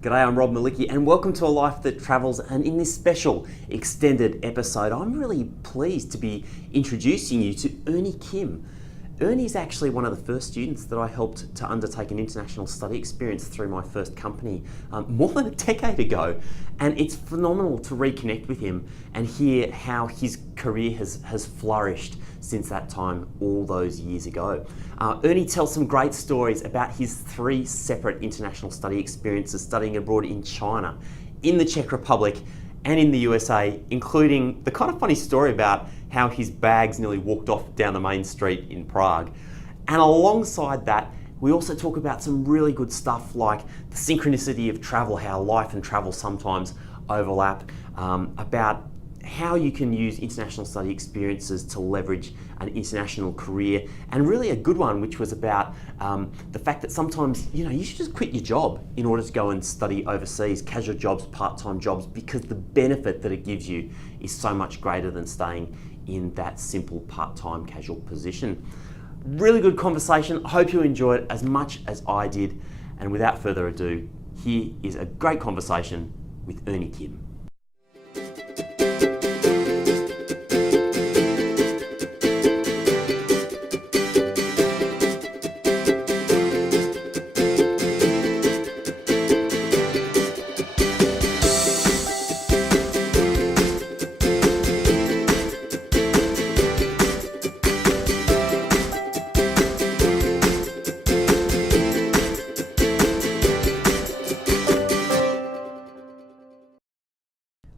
G'day, I'm Rob Malicki and welcome to A Life That Travels, and in this special extended episode I'm really pleased to be introducing you to Ernie Kim. Ernie is actually one of the first students that I helped to undertake an international study experience through my first company more than a decade ago, and it's phenomenal to reconnect with him and hear how his career has flourished since that time all those years ago. Ernie tells some great stories about his 3 separate international study experiences studying abroad in China, in the Czech Republic and in the USA, including the kind of funny story about how his bags nearly walked off down the main street in Prague. And alongside that, we also talk about some really good stuff like the synchronicity of travel, how life and travel sometimes overlap, about how you can use international study experiences to leverage an international career, and really a good one which was about the fact that sometimes you should just quit your job in order to go and study overseas, casual jobs, part-time jobs, because the benefit that it gives you is so much greater than staying in that simple part-time casual position. Really good conversation. I hope you enjoyed it as much as I did, and without further ado, here is a great conversation with Ernie Kim.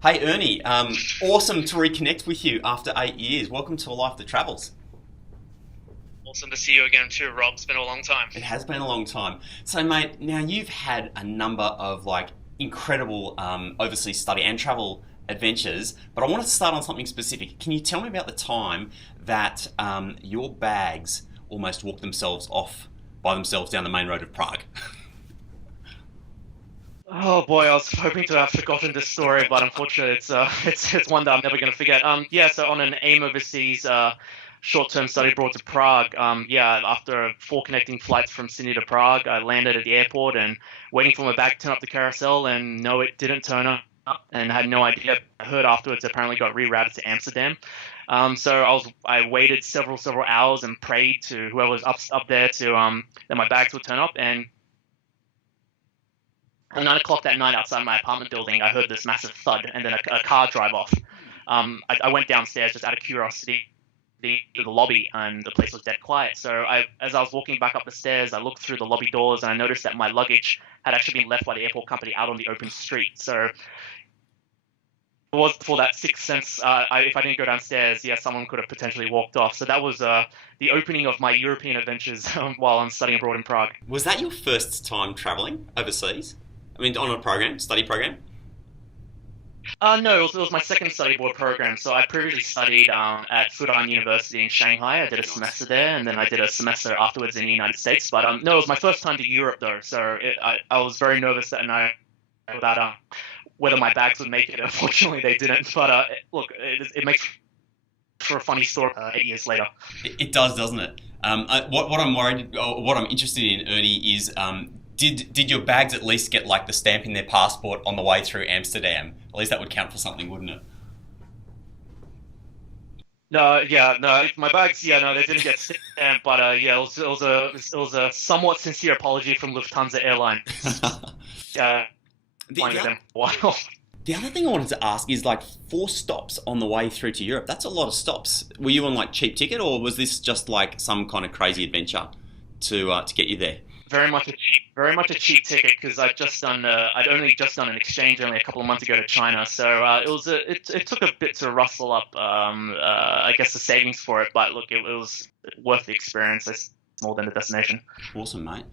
Hey Ernie, awesome to reconnect with you after 8 years. Welcome to A Life That Travels. Awesome to see you again too, Rob. It's been a long time. It has been a long time. So mate, now you've had a number of incredible overseas study and travel adventures, but I wanted to start on something specific. Can you tell me about the time that your bags almost walked themselves off by themselves down the main road of Prague? Oh boy, I was hoping to have forgotten this story, but unfortunately, it's one that I'm never going to forget. So on an AIM overseas short-term study abroad to Prague, after 4 connecting flights from Sydney to Prague, I landed at the airport and waiting for my bag to turn up the carousel, and no, it didn't turn up, and I had no idea. I heard afterwards it apparently got rerouted to Amsterdam. So I waited several hours and prayed to whoever was up there to that my bags would turn up, and at 9 o'clock that night outside my apartment building, I heard this massive thud and then a car drive off. I went downstairs just out of curiosity to the lobby, and the place was dead quiet. So as I was walking back up the stairs, I looked through the lobby doors and I noticed that my luggage had actually been left by the airport company out on the open street. So it was for that sixth sense. If I didn't go downstairs, someone could have potentially walked off. So that was the opening of my European adventures while I'm studying abroad in Prague. Was that your first time travelling overseas? I mean, on a study program? No, it was my second study abroad program. So I previously studied at Fudan University in Shanghai. I did a semester there, and then I did a semester afterwards in the United States. But no, it was my first time to Europe, though. So I was very nervous that night about whether my bags would make it. Unfortunately, they didn't. But look, it makes for a funny story 8 years later. It does, doesn't it? What I'm interested in, Ernie, is Did your bags at least get the stamp in their passport on the way through Amsterdam? At least that would count for something, wouldn't it? No, my bags, they didn't get stamped, but it was a somewhat sincere apology from Lufthansa Airlines. The other thing I wanted to ask is 4 stops on the way through to Europe. That's a lot of stops. Were you on cheap ticket, or was this just some kind of crazy adventure to get you there? Very much a cheap ticket, because I'd only just done an exchange only a couple of months ago to China, so it took a bit to rustle up I guess the savings for it, but look, it was worth the experience. It's more than the destination. Awesome, mate.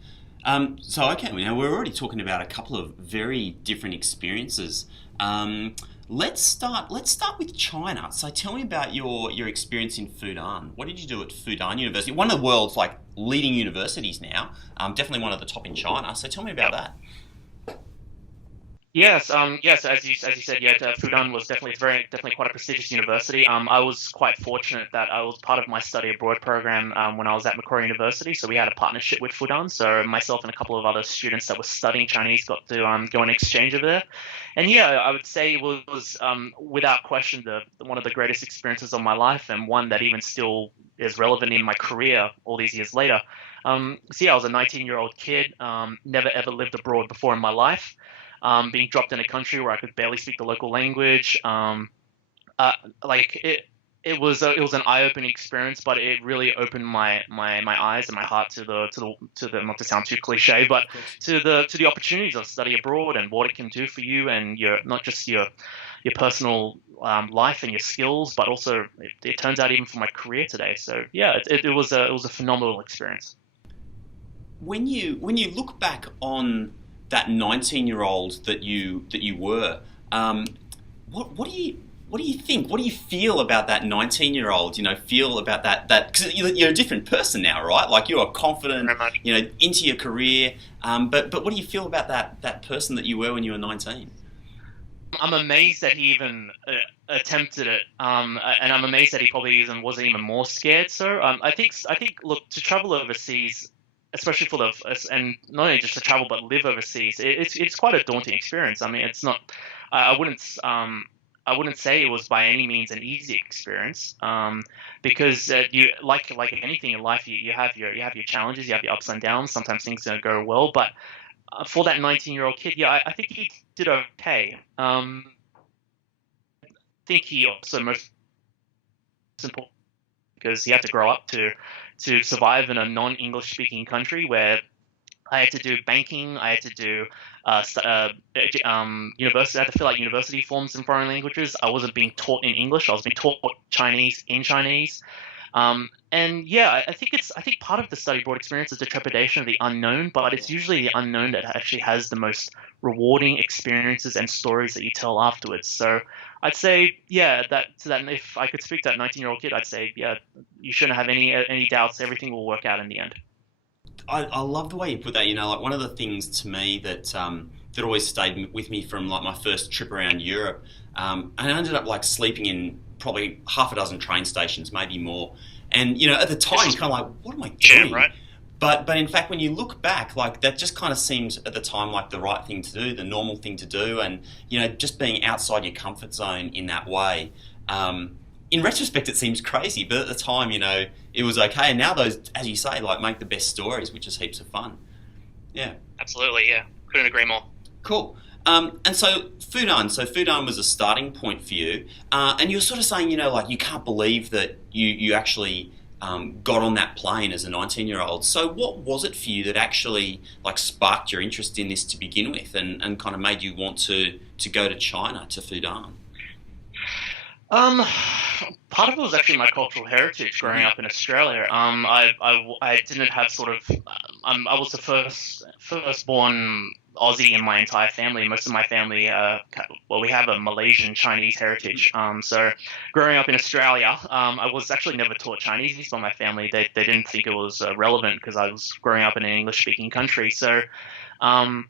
So okay, now we're already talking about a couple of very different experiences. Let's start with China. So tell me about your experience in Fudan. What did you do at Fudan University? One of the world's leading universities now. Definitely one of the top in China. So tell me about that. Yes. As you said, yeah, Fudan was definitely quite a prestigious university. I was quite fortunate that I was part of my study abroad program when I was at Macquarie University. So we had a partnership with Fudan. So myself and a couple of other students that were studying Chinese got to go on exchange over there. And yeah, I would say it was without question one of the greatest experiences of my life, and one that even still is relevant in my career all these years later. So yeah, I was a 19-year-old kid, never ever lived abroad before in my life, being dropped in a country where I could barely speak the local language. Uh, like it was an eye-opening experience, but it really opened my eyes and my heart to the not to sound too cliche, but Of course. to the opportunities of study abroad and what it can do for you and your not just your personal life and your skills, but also it turns out even for my career today. So yeah, it was a phenomenal experience. When you look back on that 19-year-old that you were, what do you think? What do you feel about that 19-year-old? Feel about that because you're a different person now, right? Like you are confident, Very much. into your career. But what do you feel about that person that you were when you were 19? I'm amazed that he even attempted it, and I'm amazed that he probably even wasn't even more scared. So I think, look, to travel overseas, especially for and not only just to travel but live overseas, it's quite a daunting experience. I mean, it's not. I wouldn't. I wouldn't say it was by any means an easy experience, because you like anything in life, you have your challenges, you have your ups and downs. Sometimes things don't go well, but for that 19-year-old kid, yeah, I think he did okay. I think he also most important because he had to grow up to survive in a non-English speaking country where I had to do banking, I had to do university. I had to fill out university forms in foreign languages. I wasn't being taught in English. I was being taught Chinese in Chinese. And yeah, I think part of the study abroad experience is the trepidation of the unknown, but it's usually the unknown that actually has the most rewarding experiences and stories that you tell afterwards. So I'd say, yeah, that if I could speak to that 19-year-old kid, I'd say, yeah, you shouldn't have any doubts. Everything will work out in the end. I love the way you put that. Like one of the things to me that always stayed with me from like my first trip around Europe, and I ended up like sleeping in probably half a dozen train stations, maybe more. And at the time, kind of like, what am I Jam, doing? right? But in fact, when you look back, like that just kind of seemed at the time like the right thing to do, the normal thing to do, and just being outside your comfort zone in that way. In retrospect, it seems crazy, but at the time, it was okay. And now those, as you say, like make the best stories, which is heaps of fun. Yeah, Absolutely, yeah. Couldn't agree more. cool. And so Fudan was a starting point for you, and you were sort of saying, like you can't believe that you actually got on that plane as a 19-year-old. So what was it for you that actually like sparked your interest in this to begin with, and kind of made you want to go to China, to Fudan? Um, Part of it was actually my cultural heritage growing up in Australia. I didn't have sort of, I was the firstborn Aussie in my entire family. Most of my family, well, we have a Malaysian Chinese heritage. So growing up in Australia, I was actually never taught Chinese by my family. They didn't think it was relevant because I was growing up in an English speaking country. So, um,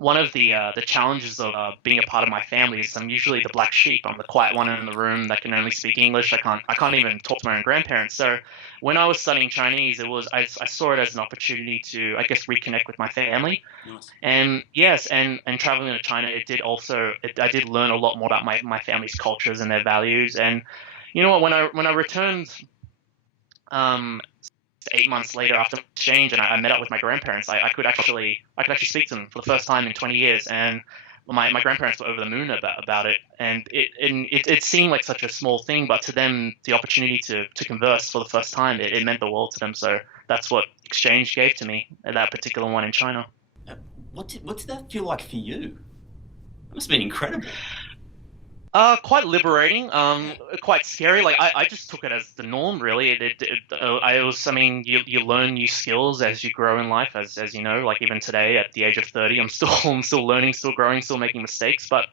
one of the challenges of being a part of my family is I'm usually the black sheep. I'm the quiet one in the room that can only speak English. I can't even talk to my own grandparents. So when I was studying Chinese, I saw it as an opportunity to, I guess, reconnect with my family. Nice. And yes, and traveling to China, I did learn a lot more about my family's cultures and their values. And you know what, when I returned, um, 8 months later after exchange, and I met up with my grandparents, I could actually speak to them for the first time in 20 years, and my grandparents were over the moon about it, and it seemed like such a small thing, but to them the opportunity to converse for the first time, it meant the world to them. So that's what exchange gave to me at that particular one in China. Uh, what did that feel like for you? That must have been incredible. Quite liberating. Yeah. Quite scary. Like I just took it as the norm, really. I mean, you learn new skills as you grow in life, as you know. Like even today, at the age of 30, I'm still learning, still growing, still making mistakes. But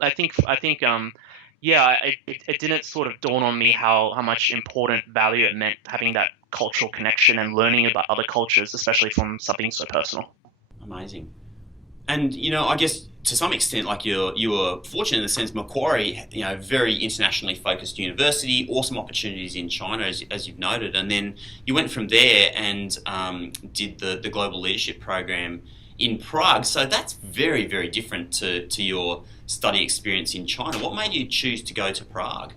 yeah, it didn't sort of dawn on me how much important value it meant having that cultural connection and learning about other cultures, especially from something so personal. Amazing. And I guess to some extent, like you were fortunate in the sense Macquarie, very internationally focused university, awesome opportunities in China, as you've noted, and then you went from there and did the Global Leadership Program in Prague. So that's very, very different to your study experience in China. What made you choose to go to Prague?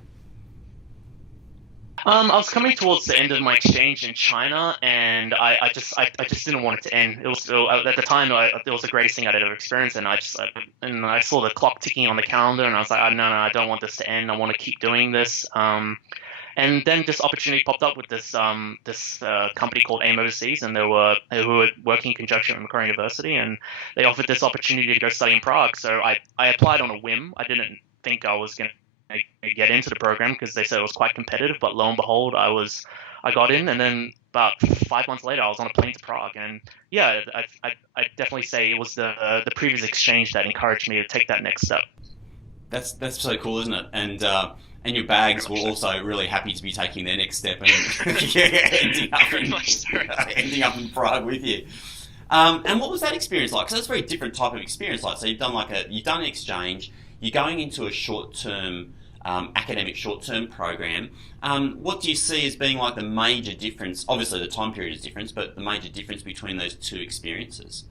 I was coming towards the end of my exchange in China, and I just didn't want it to end. It was at the time it was the greatest thing I'd ever experienced, and I saw the clock ticking on the calendar, and I was like, no, I don't want this to end. I want to keep doing this. And then this opportunity popped up with this company called AIM Overseas, and who were working in conjunction with Macquarie University, and they offered this opportunity to go study in Prague. So I applied on a whim. I didn't think I was going to get into the program because they said it was quite competitive, but lo and behold, I got in, and then about 5 months later I was on a plane to Prague. And yeah, I definitely say it was the previous exchange that encouraged me to take that next step. That's so cool, isn't it? And your bags were also really happy to be taking their next step and ending up in Prague with you. And what was that experience like? Because that's a very different type of experience. Like, so you've done an exchange. You're going into a short-term academic short-term program. What do you see as being like the major difference? Obviously, the time period is different, but the major difference between those two experiences?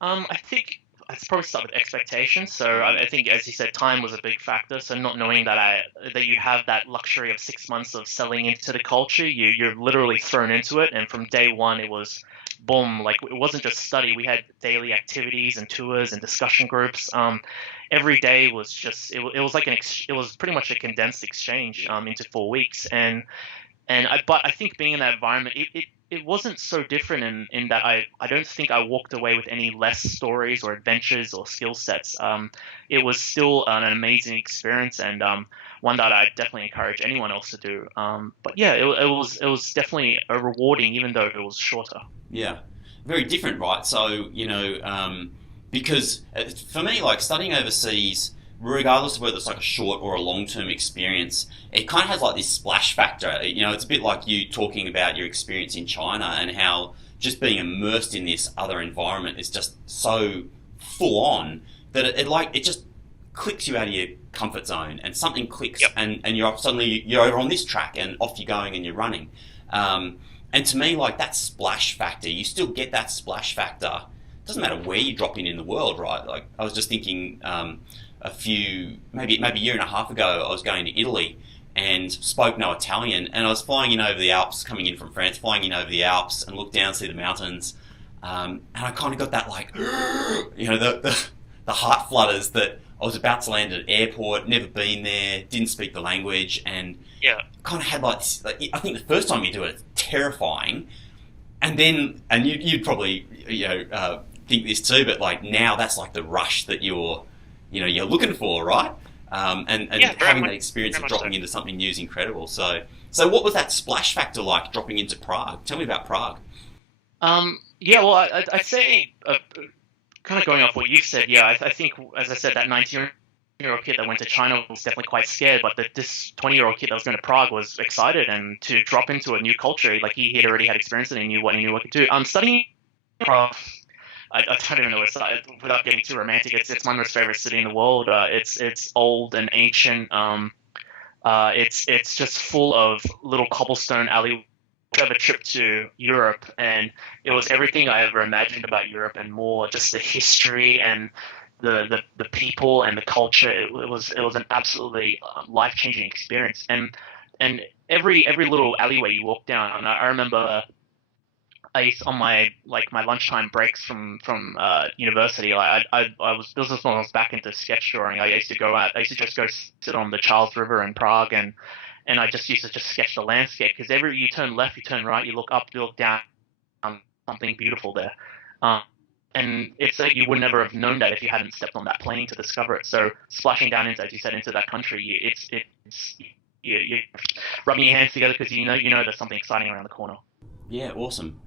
I think I'd probably start with expectations. So I think, as you said, time was a big factor. So not knowing that you have that luxury of 6 months of settling into the culture, you're literally thrown into it. And from day one, it was boom. Like, it wasn't just study. We had daily activities and tours and discussion groups. Every day was just it was like it was pretty much a condensed exchange into 4 weeks. But I think being in that environment, it wasn't so different in that I don't think I walked away with any less stories or adventures or skill sets. It was still an amazing experience, and one that I definitely encourage anyone else to do. But yeah, it was definitely a rewarding, even though it was shorter. Yeah, very different, right? So because for me, like, studying overseas, regardless of whether it's like a short or a long-term experience, it kind of has like this splash factor. It's a bit like you talking about your experience in China and how just being immersed in this other environment is just so full on that it just clicks you out of your comfort zone, and something clicks. Yep. and you're over on this track and off you're going and you're running. And to me, like, that splash factor, you still get that splash factor. Doesn't matter where you drop in the world, right? Like, I was just thinking maybe a year and a half ago, I was going to Italy and spoke no Italian, and I was flying in over the Alps, coming in from France, flying in over the Alps and looked down, see the mountains, and I kind of got that, like, the heart flutters that I was about to land at an airport, never been there, didn't speak the language, and kind of had like I think the first time you do it, it's terrifying, and you'd probably think this too, but like now that's like the rush that you're looking for, right? And having that experience of dropping into something new is incredible. So what was that splash factor like dropping into Prague? Tell me about Prague. Well, I'd say, kind of going off what you said, I think, as I said, that 19-year-old kid that went to China was definitely quite scared, but this 20-year-old kid that was going to Prague was excited, and to drop into a new culture, like he had already had experience and he knew what to do. Studying Prague, I don't even know where to start without getting too romantic. It's my most favorite city in the world. It's old and ancient. It's just full of little cobblestone alley. I have a trip to Europe, and it was everything I ever imagined about Europe and more. Just the history and the people and the culture. It was an absolutely life-changing experience. And every little alleyway you walk down. And I remember I used on my lunchtime breaks from university. This was when I was back into sketch drawing. I used to just go sit on the Charles River in Prague, and I just used to just sketch the landscape, because you turn left, you turn right, you look up, you look down, something beautiful there. And it's like you would never have known that if you hadn't stepped on that plane to discover it. So splashing down into, as you said, into that country, you're rubbing your hands together because you know there's something exciting around the corner. Yeah, awesome.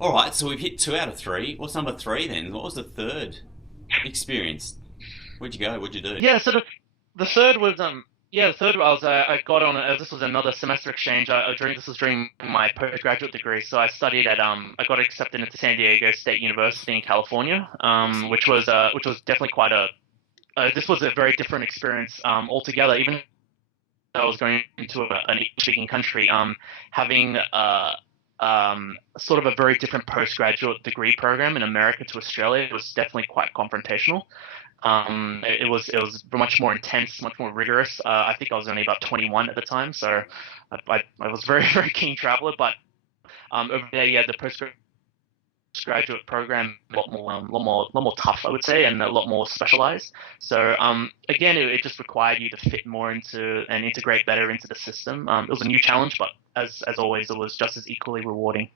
All right, so we've hit 2 out of 3. What's number 3 then? What was the third experience? Where'd you go? What'd you do? Yeah, so the third was Yeah, the third I was I got on this was another semester exchange. This was during my postgraduate degree, so I studied at I got accepted into San Diego State University in California, which was definitely quite a this was a very different experience altogether. Even though I was going into an English-speaking country, having sort of a very different postgraduate degree program in America to Australia was definitely quite confrontational. It was much more intense, much more rigorous. I think I was only about 21 at the time, so I was very very keen traveler. But over there, yeah, the postgraduate program lot more tough, I would say, and a lot more specialized. So again, it just required you to fit more into and integrate better into the system. It was a new challenge, but as always, it was just as equally rewarding.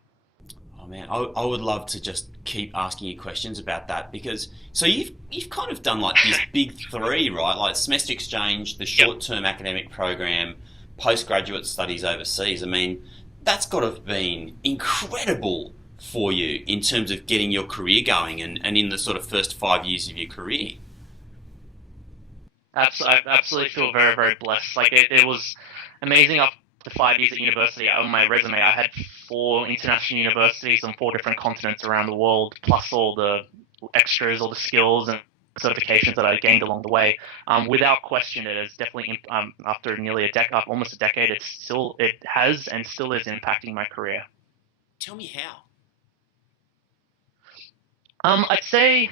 Oh man, I would love to just keep asking you questions about that because so you've kind of done like these big three, right? Like semester exchange, the Yep. short-term academic program, postgraduate studies overseas. I mean, that's got to have been incredible for you in terms of getting your career going and in the sort of first 5 years of your career. I absolutely feel very, very blessed. Like it was amazing after 5 years at university. On my resume, I had four international universities on four different continents around the world, plus all the extras, all the skills and certifications that I gained along the way. Without question, it is definitely after nearly a decade, almost a decade, it has and still is impacting my career. Tell me how. I'd say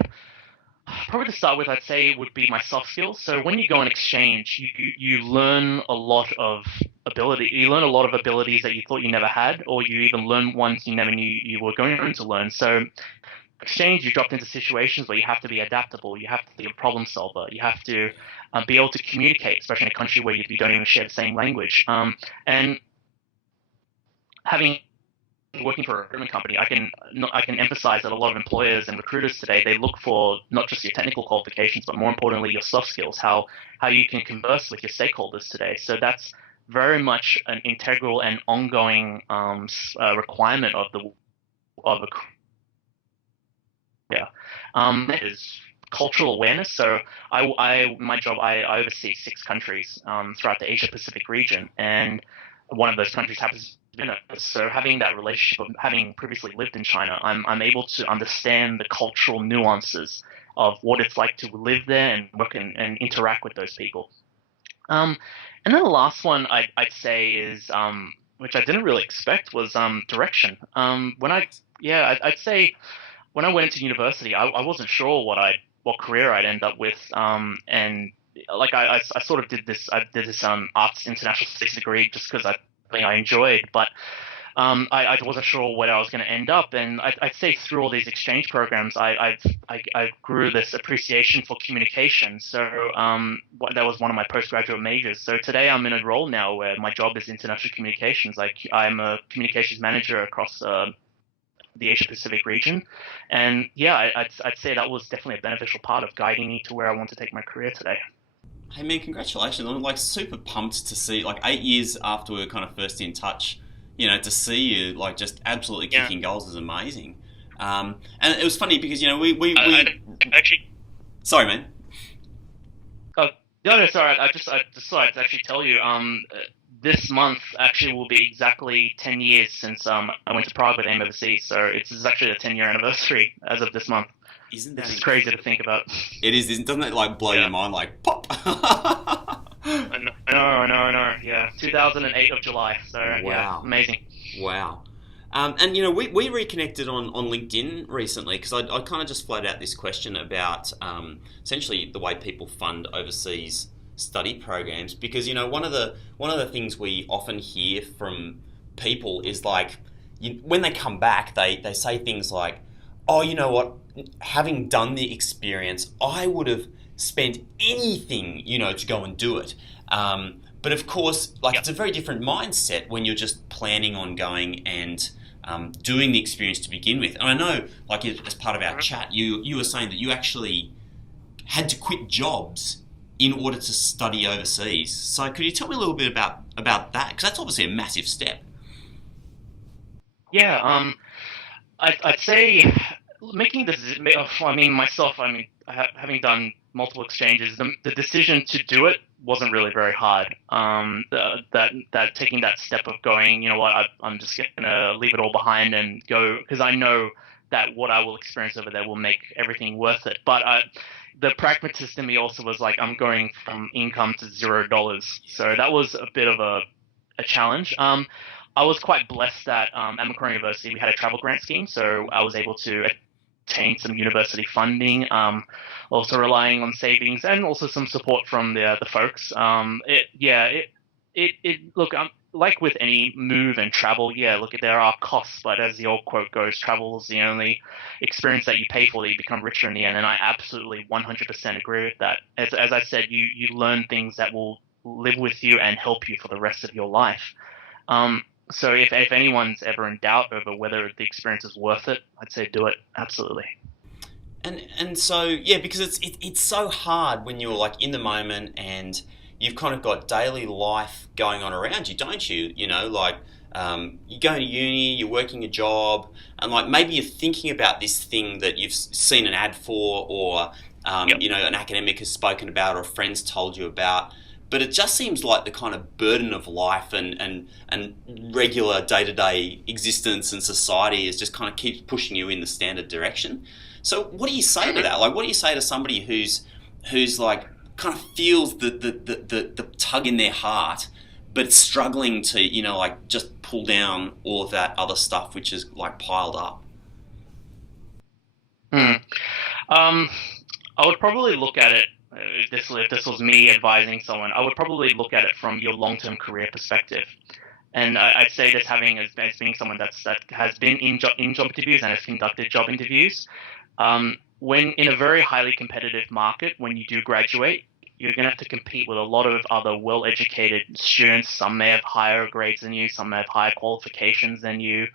probably to start with, I'd say would be my soft skills. So when you go on exchange, you learn a lot of ability. You learn a lot of abilities that you thought you never had, or you even learn ones you never knew you were going to learn. So exchange, you dropped into situations where you have to be adaptable. You have to be a problem solver. You have to be able to communicate, especially in a country where you don't even share the same language. And having working for a recruitment company, I can emphasize that a lot of employers and recruiters today, they look for not just your technical qualifications, but more importantly your soft skills, how you can converse with your stakeholders today. So that's very much an integral and ongoing requirement of a yeah. Is cultural awareness. So my job, I oversee 6 countries throughout the Asia Pacific region, and one of those countries happens to be China. So having that relationship of having previously lived in China, I'm able to understand the cultural nuances of what it's like to live there and work and interact with those people. Um, and then the last one I'd say is which I didn't really expect was direction. When I yeah I'd say when I went into university, I wasn't sure what career I'd end up with. And like I sort of did this arts international studies degree just because I enjoyed, but I wasn't sure where I was going to end up. And I'd say through all these exchange programs, I grew this appreciation for communication. So that was one of my postgraduate majors. So today I'm in a role now where my job is international communications. Like I'm a communications manager across the Asia Pacific region. And yeah, I'd say that was definitely a beneficial part of guiding me to where I want to take my career today. Hey man, congratulations! I'm like super pumped to see like 8 years after we were kind of first in touch. You know, to see you like just absolutely Yeah. kicking goals is amazing. And it was funny because you know I actually, sorry man. oh, no, sorry. I just thought I'd actually tell you. This month actually will be exactly 10 years since I went to Prague with AIM overseas. So it's actually the 10-year anniversary as of this month. Isn't that It's just crazy to think about. It is, doesn't it like blow Yeah. your mind like pop? I know. Yeah, 2008 of July. So Wow. yeah, amazing. Wow. And you know, we reconnected on LinkedIn recently because I kind of just floated out this question about essentially the way people fund overseas study programs because you know one of the things we often hear from people is like when they come back they say things like, oh, you know what, having done the experience I would have spent anything, you know, to go and do it. But of course, like it's a very different mindset when you're just planning on going and doing the experience to begin with. And I know, like as part of our chat, you were saying that you actually had to quit jobs in order to study overseas. So could you tell me a little bit about that? Because that's obviously a massive step. Yeah, I'd say making this. I mean, myself. I mean, having done multiple exchanges, the decision to do it wasn't really very hard. That taking that step of going, you know what, I'm just gonna leave it all behind and go, because I know that what I will experience over there will make everything worth it. But the pragmatist in me also was like, I'm going from income to $0, so that was a bit of a challenge. I was quite blessed that at Macquarie University we had a travel grant scheme, so I was able to obtain some university funding, also relying on savings and also some support from the folks. Look, like with any move and travel, look, there are costs, but as the old quote goes, travel is the only experience that you pay for that you become richer in the end. And I absolutely 100% agree with that. As I said, you learn things that will live with you and help you for the rest of your life. So if anyone's ever in doubt over whether the experience is worth it, I'd say do it. Absolutely. And so, yeah, because it's so hard when you're like in the moment and you've kind of got daily life going on around you, don't you? You know, like you're going to uni, you're working a job, and like maybe you're thinking about this thing that you've seen an ad for, or you know, an academic has spoken about, or a friend's told you about. But it just seems like the kind of burden of life and regular day-to-day existence and society is just kind of keeps pushing you in the standard direction. So what do you say to that? Like, what do you say to somebody who's like kind of feels the tug in their heart, but struggling to, you know, like just pull down all of that other stuff which is like piled up? I would probably look at it. If this was me advising someone, I would probably look at it from your long-term career perspective. And I'd say this having as being someone that has been in job interviews and has conducted job interviews. When in a very highly competitive market, when you do graduate, you're going to have to compete with a lot of other well-educated students. Some may have higher grades than you, some may have higher qualifications than you.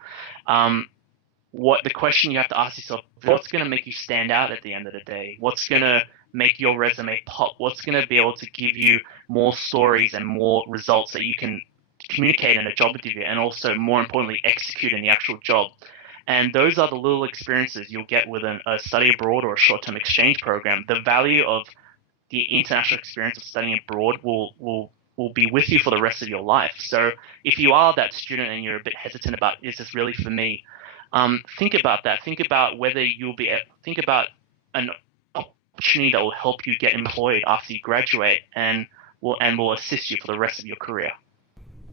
What the question you have to ask yourself, what's going to make you stand out at the end of the day? What's going to make your resume pop? What's going to be able to give you more stories and more results that you can communicate in a job interview, and also, more importantly, execute in the actual job? And those are the little experiences you'll get with a study abroad or a short-term exchange program. The value of the international experience of studying abroad will be with you for the rest of your life. So if you are that student and you're a bit hesitant about, is this really for me? Think about that. Think about whether think about an opportunity that will help you get employed after you graduate and will assist you for the rest of your career.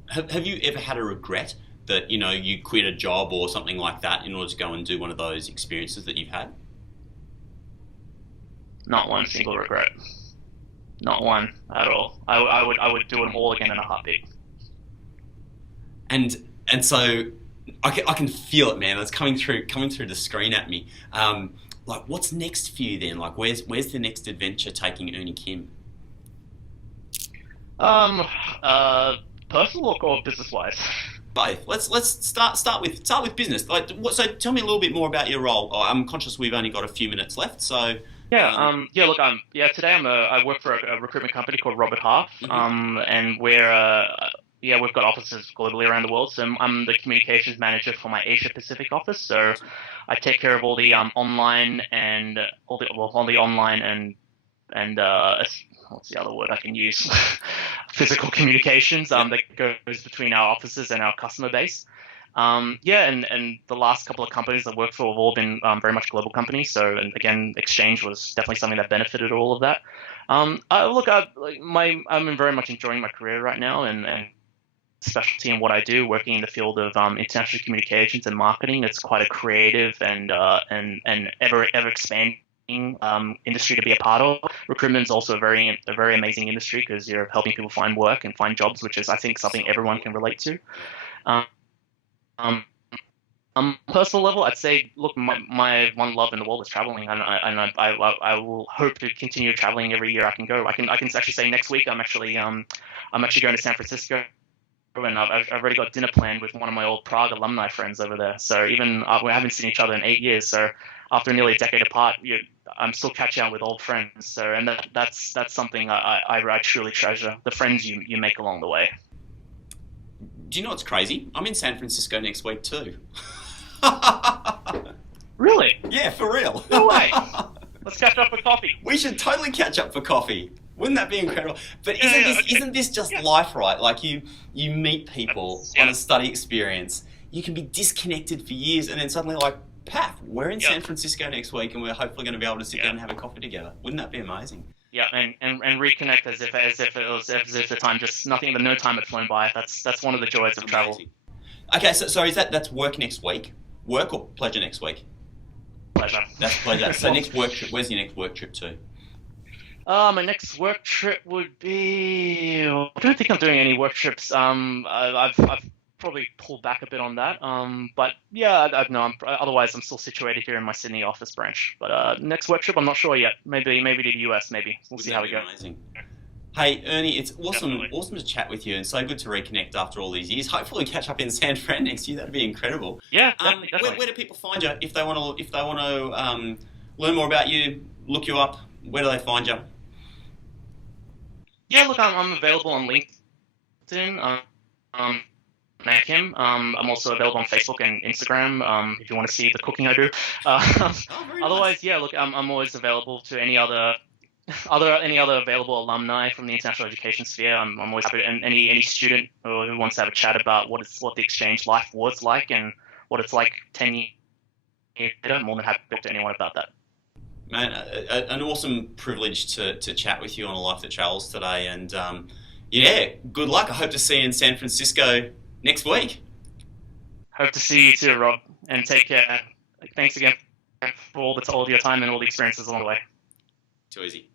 Have you ever had a regret that, you know, you quit a job or something like that in order to go and do one of those experiences that you've had? Not one single regret. Not one at all. I would do them all again in a heartbeat. And so I can feel it, man. It's coming through the screen at me. Like, what's next for you then? Like, where's the next adventure taking Ernie Kim? Personal or business wise? Both. Let's start with business. Like, so tell me a little bit more about your role. I'm conscious we've only got a few minutes left, so. Today I work for a recruitment company called Robert Half, and we've got offices globally around the world. So I'm the communications manager for my Asia Pacific office. So I take care of all the online and all the online and what's the other word I can use? Physical communications that goes between our offices and our customer base. And the last couple of companies I worked for have all been very much global companies. So, and again, exchange was definitely something that benefited all of that. I'm very much enjoying my career right now and specialty in what I do, working in the field of international communications and marketing. It's quite a creative and ever expanding industry to be a part of. Recruitment is also a very amazing industry because you're helping people find work and find jobs, which is, I think, something everyone can relate to. Personal level, I'd say, look, my one love in the world is traveling, and I will hope to continue traveling every year I can go. I can actually say next week I'm actually going to San Francisco, and I've already got dinner planned with one of my old Prague alumni friends over there. So even we haven't seen each other in 8 years. So after nearly a decade apart, I'm still catching up with old friends. So and that's something I truly treasure, the friends you make along the way. Do you know what's crazy? I'm in San Francisco next week too. Really? Yeah, for real. No way. Let's catch up for coffee. We should totally catch up for coffee. Wouldn't that be incredible? But isn't this just life, right? Like you meet people on a study experience, you can be disconnected for years, and then suddenly like, paf, we're in San Francisco next week, and we're hopefully going to be able to sit down and have a coffee together. Wouldn't that be amazing? Yeah, and reconnect as if the time just no time had flown by. That's one of the joys of travel. Okay, so that's work next week? Work or pleasure next week? Pleasure. That's pleasure. So next work trip, where's your next work trip to? My next work trip would be. I don't think I'm doing any work trips. I've probably pulled back a bit on that. But yeah, otherwise I'm still situated here in my Sydney office branch. But next work trip, I'm not sure yet. Maybe to the US. Maybe we'll see how we go. Amazing. Hey Ernie, it's awesome to chat with you, and so good to reconnect after all these years. Hopefully, catch up in San Fran next year. That'd be incredible. Yeah, definitely. Where do people find you if they want to learn more about you, look you up? Where do they find you? Yeah, look, I'm available on LinkedIn. Ernie Kim. I'm also available on Facebook and Instagram. If you want to see the cooking I do. Otherwise, yeah, look, I'm always available to any other available alumni from the international education sphere. I'm always happy to, and any student who wants to have a chat about what the exchange life was like and what it's like 10 years later. I'm more than happy to talk to anyone about that. Man, an awesome privilege to chat with you on A Life That Travels today, and good luck. I hope to see you in San Francisco next week. Hope to see you too, Rob, and take care. Thanks again for all your time and all the experiences along the way. Too easy.